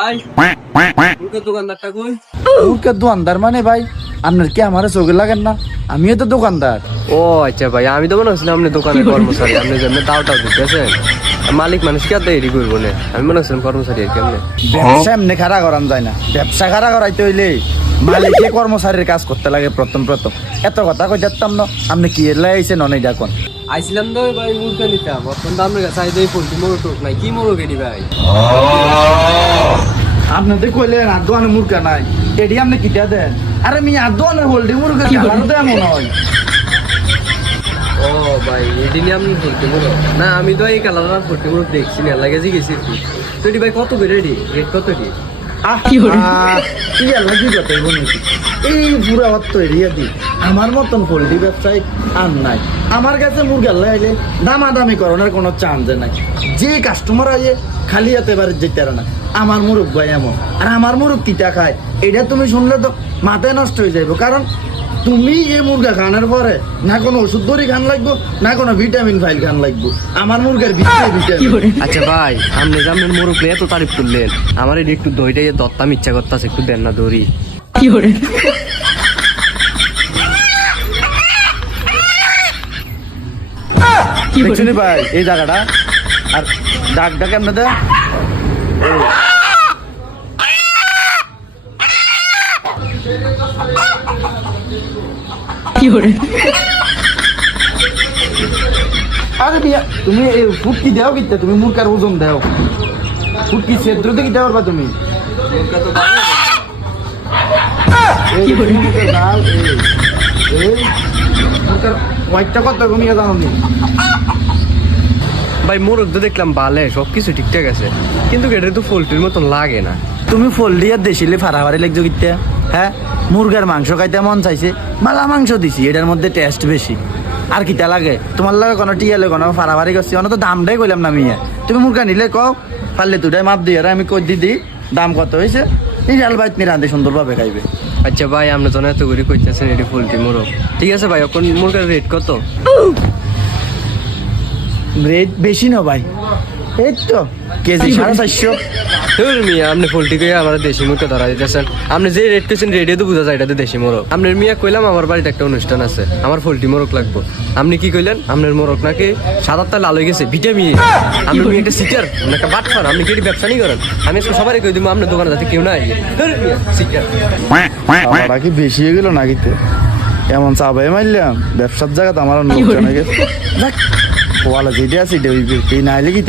ভাই মুরগের দোকানদারটা কই? মুরগের দোকানদার মানে ভাই আপনার কি আমার চোখে লাগেন না? আমিও তো দোকানদার। ও আচ্ছা ভাই, আমি তো মনে হচ্ছিলাম আপনি দোকানের কর্মচারী। আপনি যেমনি দাওটাও দিতেছেন, মালিক মানুষ কি আর দেরি করবো না? আমি মনে হচ্ছিলাম কর্মচারী আর কেমনে। ব্যবসা এমনি খাড়া করান যায় না। ব্যবসা খাড়া করাইতে হইলে মালিকে কর্মচারীর কাজ করতে লাগে প্রথম। এত কথা কই যাচ্তাম না। আপনি কি এর লাগাইছেন অনেক দেখুন। আইছিলাম তো ভাই মুরগা নিতাম, বর্তমান তো আপনার কাছে চাইতে পোল্ট্রি মোরগ টোক নাই, কি মোরগ এটি ভাই? আপনাদের কইলেন আর দোকানে মুরগা নাই, এটি আপনি কিটা দেন? আরে মি আর দোকানে হোল্ডিং মুরগা কালার তো এমন হয়। ও ভাই এটি নিয়ে আপনি পোল্ট্রি মোরগ না? আমি তো এই কালার পোল্ট্রি মোরগ দেখছি না, লাগে গেছি একটু। তো এটি ভাই কত করে রেডি? রেট কত কি? এই পুরা অর্থ এরিয়া দি আমার মতন পোল্ট্রি ব্যবসায়ী আর নাই। আমার কাছে মুরগা লাইলে দামাদামি করানোর কোনো চান্স নাই। যে কাস্টমার আইয়ে খালি হাতে এবার যেতে না। আমার মুরগ ভাই এমন, আর আমার মুরগ কিটা খায় এটা তুমি শুনলে তো মাথায় নষ্ট হয়ে যাইব। কারণ তুমি এই মুরগা খাওয়ানোর পরে না কোনো ওষুধ দড়ি খান লাগবো, না কোনো ভিটামিন ফাইল খান লাগবো। আমার মুরগার ভিতরে ভিটামিন। আচ্ছা ভাই, আপনি যে আপনার মোরগ নিয়ে এত তারিফ করলেন, আমার এটি একটু দইটাই দত্তাম ইচ্ছা করতেছে, একটু দেন না দড়ি। দেখছিনি ভাই এই জায়গাটা আর ডাকটা কেমন দেয়? আরে মিয়া তুমি এই ফুটকি দাও কিতে? তুমি মুরকার ওজন দাও, ফুটকি ছেদ্রতে কিতে পারবা তুমি? হোয়াইটটা কত কমিয়ে জানো নি? ভাই মোরগ তো দেখলাম বালে সবকিছু ঠিকঠাক আছে, কিন্তু এটা তো পোল্ট্রির মতন লাগে না। তুমি ফল দিয়ে দেশিলে ফাড়াফাড়ি লাগছো কিতে? হ্যাঁ, মুরগার মাংস খাইতে মন চাইছে, বালা মাংস দিছি, এটার মধ্যে টেস্ট বেশি। আর কিটা লাগে তোমার? লাগে কোনো টিয়ালে কোনো ফাড়াফাড়ি করছি, অন্য তো দামটাই কইলাম না মিয়া। তুমি মুরগা নিলে কও, পারলে দুটাই মাপ দিয়ে আমি কই দিদি দাম কত হয়েছে, এই ডাল বাইত নিয়ে রাঁধে সুন্দরভাবে খাইবে। আচ্ছা ভাই, আপনি তো এত করে কইতেছেন এটি পোল্ট্রি মোরগ, ঠিক আছে ভাই। এখন মুরগার রেট কত? রেট বেশি না ভাই, এই তো কেজি 450। মিয়া আপনি পোল্ট্রি কে আমার দেশি মুরগা ধরা দিতেছেন। আপনি যে রেট কইছেন রেটে তো বোঝা যায় এটা তো দেশি মোরগ। আপনার মিয়া কইলাম আমার বাড়িতে একটা অনুষ্ঠান আছে, আমার পোল্ট্রি মোরগ লাগবো। আপনি কি কইলেন? আপনার মোরগ নাকি সাদারটা লাল হয়ে গেছে, ভিটামিন। আপনি একটা সিটার, একটা বাটফার, আপনি কি ব্যবসা নি করেন? আমি আজকে সবারই কই দিব আপনার দোকানে যাতে কেউ না আইয়ে। সিটার আমরা কি বেশি হয়ে গেল নাকিতে? এমন চাবাই মারলাম ব্যবসার জায়গাতে আমার লোকজন হয়ে গেছে। ওয়ালা যেটা আছে এটা হইবে, এই নাইলে কি